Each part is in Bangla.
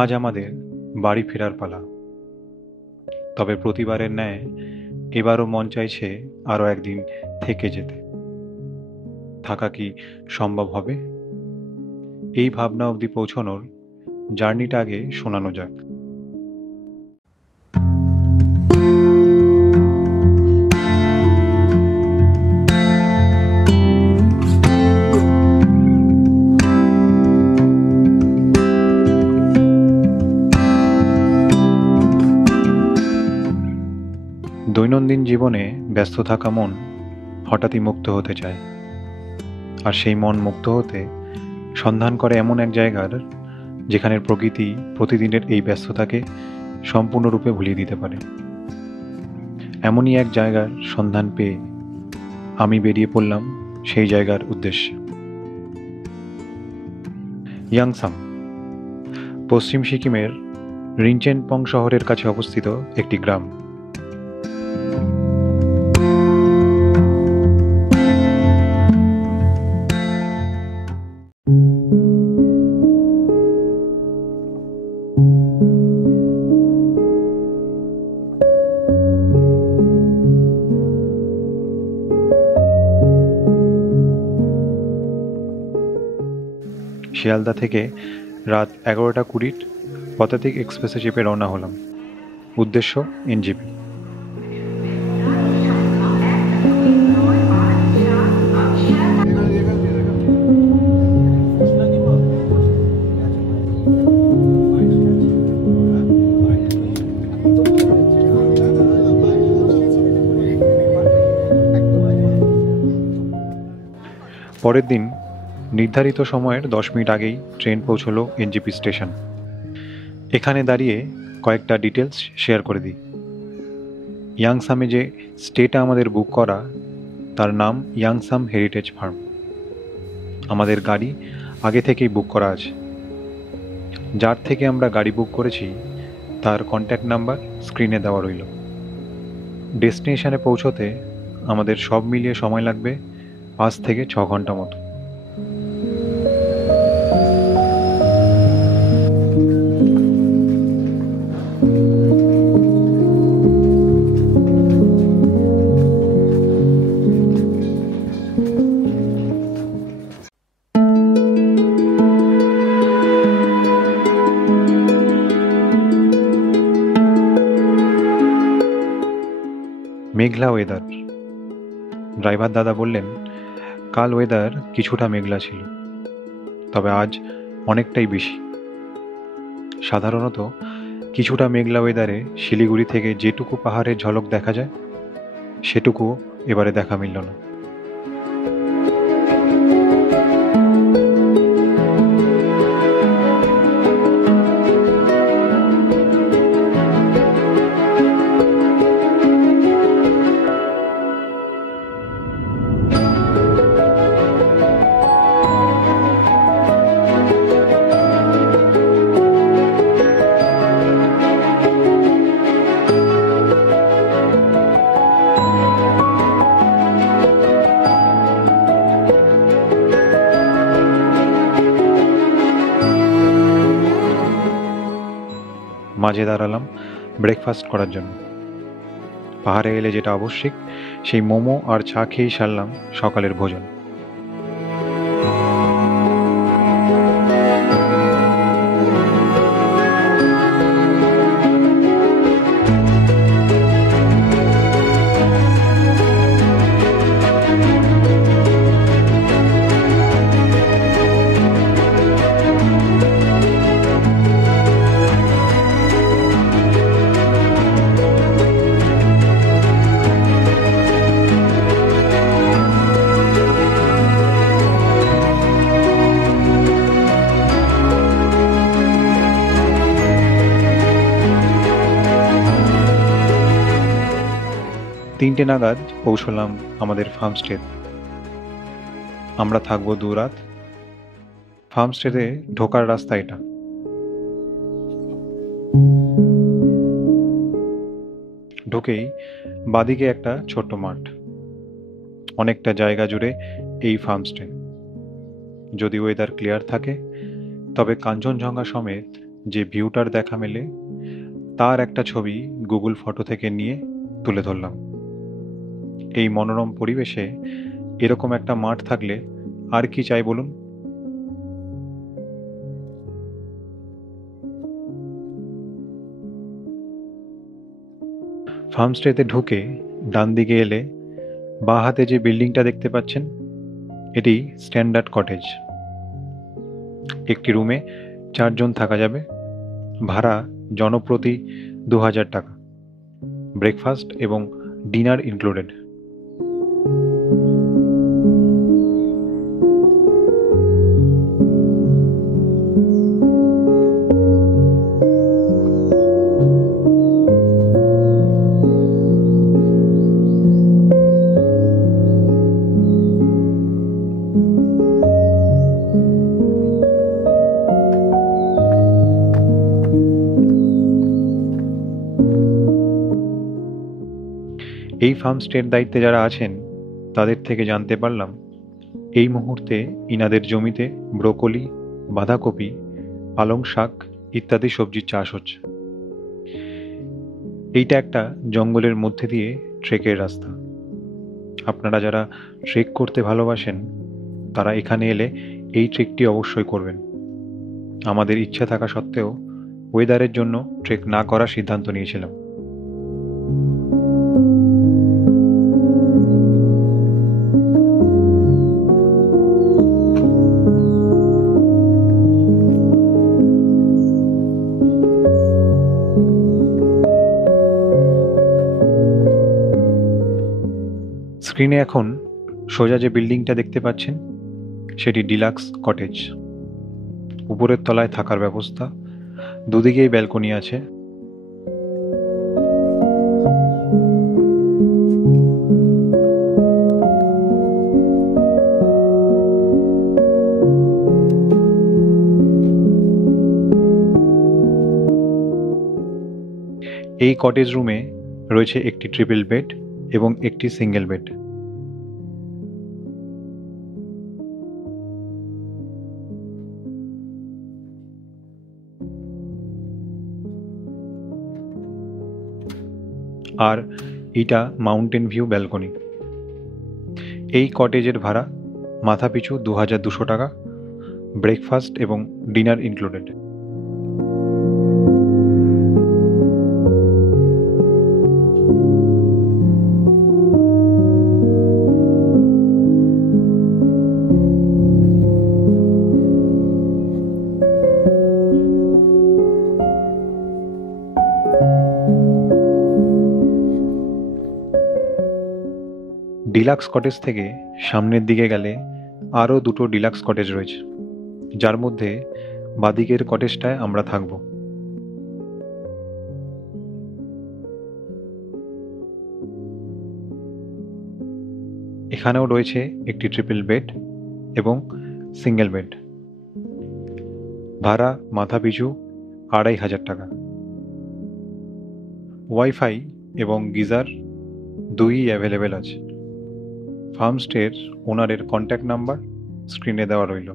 আজ আমাদের বাড়ি ফেরার পালা। তবে প্রতিবারের ন্যায় এবারও মন চাইছে আরও একদিন থেকে যেতে। থাকা কি সম্ভব হবে? এই ভাবনা অবধি পৌঁছানোর জার্নিটা আগে শোনানো যাক। দৈনন্দিন জীবনে ব্যস্ত থাকা মন হঠাৎই মুক্ত হতে চায়, আর সেই মন মুক্ত হতে সন্ধান করে এমন এক জায়গার যেখানের প্রকৃতি প্রতিদিনের এই ব্যস্ততাকে সম্পূর্ণরূপে ভুলিয়ে দিতে পারে। এমনই এক জায়গার সন্ধান পেয়ে আমি বেরিয়ে পড়লাম সেই জায়গার উদ্দেশ্যে। ইয়াংসাম পশ্চিম সিকিমের রিনচেনপং শহরের কাছে অবস্থিত একটি গ্রাম। শিয়ালদা থেকে রাত 11:20 পদাতিক এক্সপ্রেসে চেপে রওনা হলাম। উদ্দেশ্য এনজেপি। পরের দিন নির্ধারিত সময়ের 10 মিনিট আগেই ট্রেন পৌঁছলো এনজেপি স্টেশন। এখানে দাঁড়িয়ে কয়েকটা ডিটেলস শেয়ার করে দিই। ইয়াংসামে যে স্টেটা আমাদের বুক করা, তার নাম ইয়াংসাম হেরিটেজ ফার্ম। আমাদের গাড়ি আগে থেকেই বুক করা আছে। যার থেকে আমরা গাড়ি বুক করেছি তার কন্ট্যাক্ট নাম্বার স্ক্রিনে দেওয়া রইল। ডেস্টিনেশনে পৌঁছতে আমাদের সব মিলিয়ে সময় লাগবে 5 থেকে 6 ঘন্টা মতো। মেঘলা ওয়েদার। ড্রাইভার দাদা বললেন কাল ওয়েদার কিছুটা মেঘলা ছিল, তবে আজ অনেকটাই বেশি। সাধারণত কিছুটা মেঘলা ওয়েদারে শিলিগুড়ি থেকে যেটুকু পাহাড়ের ঝলক দেখা যায় সেটুকু এবারে দেখা মিলল না। মাঝে দাঁড়ালাম ব্রেকফাস্ট করার জন্য। পাহাড়ে এলে যেটা আবশ্যিক সেই মোমো আর চা খেয়েই সারলাম সকালের ভোজন। তিনটে নাগাদ পৌঁছলাম আমাদের ফার্মস্টে। আমরা থাকবো 2 রাত। ফার্মস্টেতে ঢোকার রাস্তা এটা। ঢুকেই বাদিকে একটা ছোট্ট মাঠ, অনেকটা জায়গা জুড়ে এই ফার্মস্টে। যদি ওয়েদার ক্লিয়ার থাকে তবে কাঞ্চনজঙ্ঘা সমেত যে ভিউটার দেখা মেলে তার একটা ছবি গুগল ফটো থেকে নিয়ে তুলে ধরলাম। এই মনোরম পরিবেশে এরকম একটা মাঠ থাকলে আর কি চাই বলুন। ফার্মস্টেতে ঢুকে ডান দিকে এলে বাঁ হাতে যে বিল্ডিংটা দেখতে পাচ্ছেন এটি স্ট্যান্ডার্ড কটেজ। একটি রুমে 4 জন থাকা যাবে। ভাড়া জনপ্রতি 2000 টাকা, ব্রেকফাস্ট এবং ডিনার ইনক্লুডেড। এই ফার্মস্টের দায়িত্বে যারা আছেন তাদের থেকে জানতে পারলাম এই মুহূর্তে ইনাদের জমিতে ব্রোকলি, বাঁধাকপি, পালং শাক ইত্যাদি সবজির চাষ হচ্ছে। এইটা একটা জঙ্গলের মধ্যে দিয়ে ট্রেকের রাস্তা। আপনারা যারা ট্রেক করতে ভালোবাসেন তারা এখানে এলে এই ট্রেকটি অবশ্যই করবেন। আমাদের ইচ্ছা থাকা সত্ত্বেও ওয়েদারের জন্য ট্রেক না করার সিদ্ধান্ত নিয়েছিলাম। স্ক্রিনে এখন সোজা যে বিল্ডিংটা দেখতে পাচ্ছেন সেটি ডিলাক্স কটেজ। উপরের তলায় থাকার ব্যবস্থা, দুদিকেই ব্যালকনি আছে। এই কটেজ রুমে রয়েছে একটি ট্রিপল বেড এবং একটি সিঙ্গেল বেড। আর এটা মাউন্টেন ভিউ ব্যালকনি। এই কটেজের ভাড়া মাথাপিছু 2200 টাকা, ব্রেকফাস্ট এবং ডিনার ইনক্লুডেড। ডিলাক্স কটেজ থেকে সামনের দিকে গেলে আরও দুটো ডিলাক্স কটেজ রয়েছে, যার মধ্যে বাদিকের কটেজটায় আমরা থাকব। এখানেও রয়েছে একটি ট্রিপল বেড এবং সিঙ্গেল বেড। ভাড়া মাথাপিছু 2500 টাকা। ওয়াইফাই এবং গিজার দুই অ্যাভেলেবেল আছে। ফার্মস্টের ওনারের কন্ট্যাক্ট নাম্বার স্ক্রিনে দেওয়া রইল।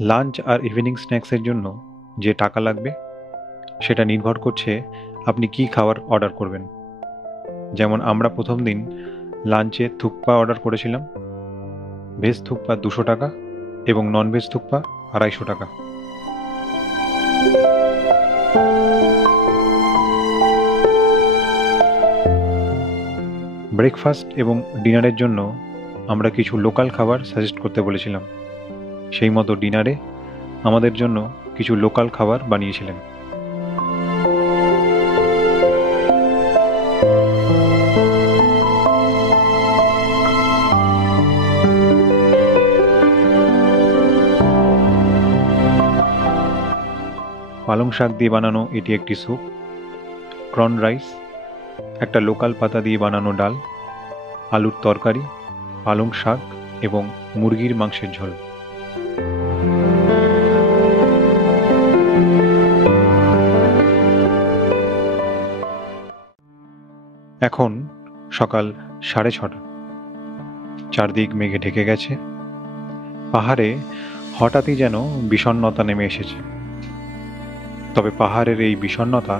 লাঞ্চ আর ইভিনিং স্ন্যাক্সের জন্য যে টাকা লাগবে সেটা নির্ভর করছে আপনি কি খাবার অর্ডার করবেন। যেমন আমরা প্রথম দিন লাঞ্চে থুকপা অর্ডার করেছিলাম। ভেজ থুকপা 200 টাকা এবং নন ভেজ থুকপা 250 টাকা। ব্রেকফাস্ট এবং ডিনারের জন্য আমরা কিছু লোকাল খাবার সাজেস্ট করতে বলেছিলাম। সেই মতো ডিনারে আমাদের জন্য কিছু লোকাল খাবার বানিয়েছিলেন। পালং শাক দিয়ে বানানো এটি একটি স্যুপ, প্রন রাইস, একটা লোকাল পাতা দিয়ে বানানো ডাল, আলুর তরকারি, পালং শাক এবং মুরগির মাংসের ঝোল। এখন সকাল 6:30। চারদিক মেঘে ঢেকে গেছে। পাহাড়ে হঠাৎই যেন বিষণ্ণতা নেমে এসেছে, তবে পাহাড়ের এই বিষণ্ণতা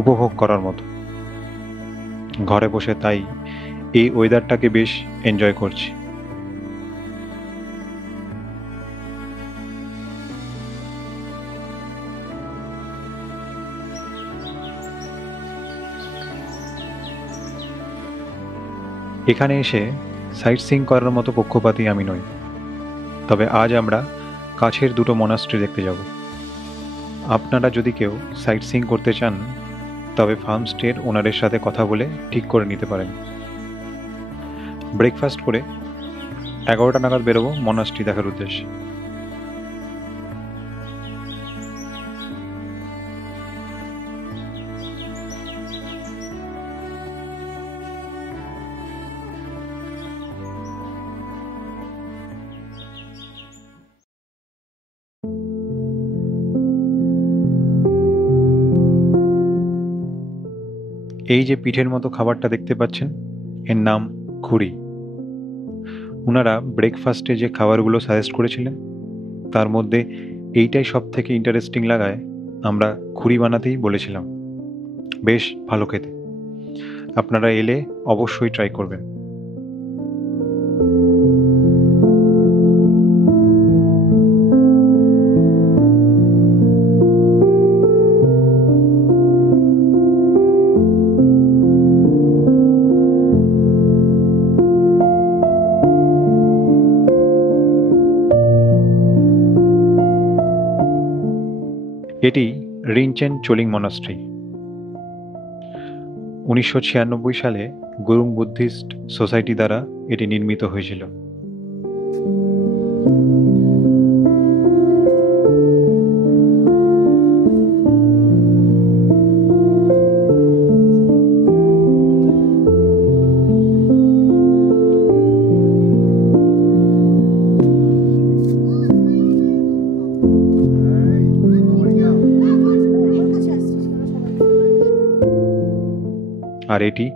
উপভোগ করার মতো। ঘরে বসে তাই এই ওয়েদারটাকে বেশ এনজয় করছি। এখানে এসে সাইট সিইং করার মতো পক্ষপাতী আমি নই, তবে আজ আমরা কাছের দুটো মনাস্ট্রি দেখতে যাব। আপনারা যদি কেউ সাইট সিইং করতে চান তবে ফার্মস্টের ওনারের সাথে কথা বলে ঠিক করে নিতে পারেন। ব্রেকফাস্ট করে 11টা নাগাদ বেরোবো মনাস্ট্রি দেখার উদ্দেশ্যে। এই যে পিঠের মতো খাবারটা দেখতে পাচ্ছেন, এর নাম খুরি। ওনারা ব্রেকফাস্টে যে খাবারগুলো সাজেস্ট করেছিলেন তার মধ্যে এইটাই সব থেকে ইন্টারেস্টিং লাগায় আমরা খুরি বানাতেই বলেছিলাম। বেশ ভালো খেতে, আপনারা এলে অবশ্যই ট্রাই করবেন। এটি রিনচেন চোলিং মনাস্ট্রি। 1996 সালে গুরুং বুদ্ধিস্ট সোসাইটি দ্বারা এটি নির্মিত হয়েছিল। আর এটি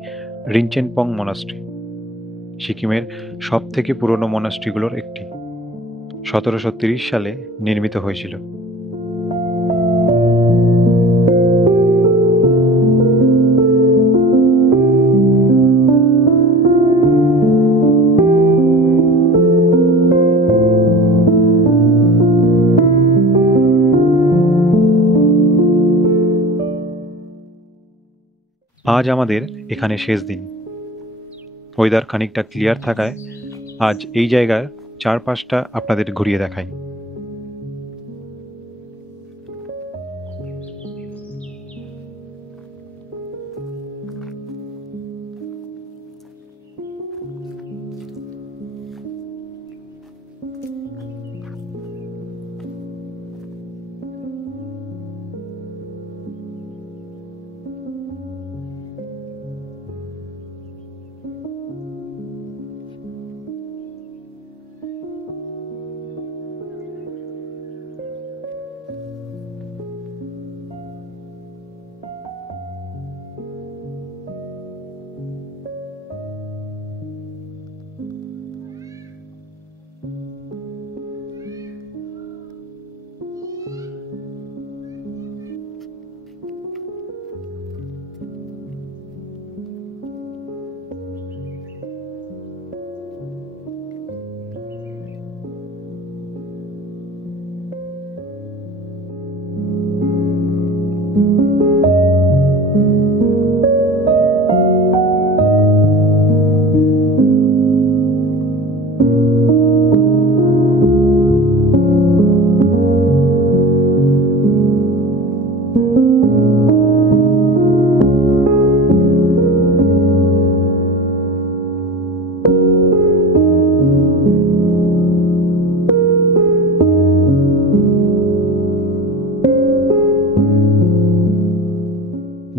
রিনচেনপং মনাস্ট্রি, সিকিমের সব থেকে পুরনো মনাস্ট্রিগুলোর একটি। 1730 সালে নির্মিত হয়েছিল। আজ আমাদের এখানে শেষ দিন। ওয়েদার খানিকটা ক্লিয়ার থাকায় আজ এই জায়গার চারপাশটা আপনাদের ঘুরিয়ে দেখাই।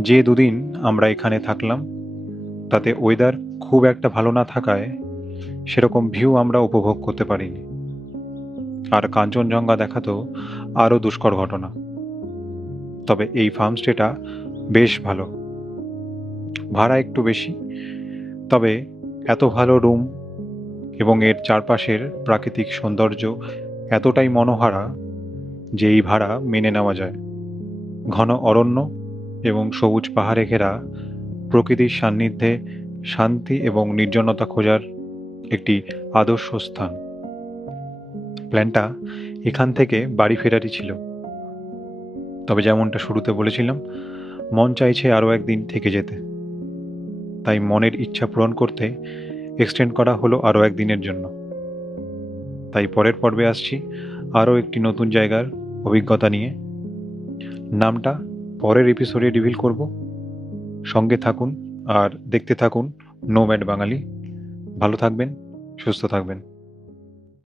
যে দুদিন আমরা এখানে থাকলাম তাতে ওয়েদার খুব একটা ভালো না থাকায় সেরকম ভিউ আমরা উপভোগ করতে পারিনি। আর কাঞ্চনজঙ্ঘা দেখা তো আরও দুষ্কর ঘটনা। তবে এই ফার্মস্টেটা বেশ ভালো, ভাড়া একটু বেশি, তবে এত ভালো রুম, এবং এর চারপাশের প্রাকৃতিক সৌন্দর্য এতটাই মনোহারা যে এই ভাড়া মেনে নেওয়া যায়। ঘন অরণ্য এবং সবুজ পাহাড়ে ঘেরা প্রকৃতির সান্নিধ্যে শান্তি এবং নির্জনতা খোঁজার একটি আদর্শ স্থান। প্ল্যানটা এখান থেকে বাড়ি ফেরারই ছিল, তবে যেমনটা শুরুতে বলেছিলাম, মন চাইছে আরও একদিন থেকে যেতে। তাই মনের ইচ্ছা পূরণ করতে এক্সটেন্ড করা হলো আরও একদিনের জন্য। তাই পরের পর্বে আসছি আরও একটি নতুন জায়গার অভিজ্ঞতা নিয়ে। নামটা পরের এপিসোডে রিভিল করব। সঙ্গে থাকুন আর দেখতে থাকুন নোম্যাড বাঙালি। ভালো থাকবেন, সুস্থ থাকবেন।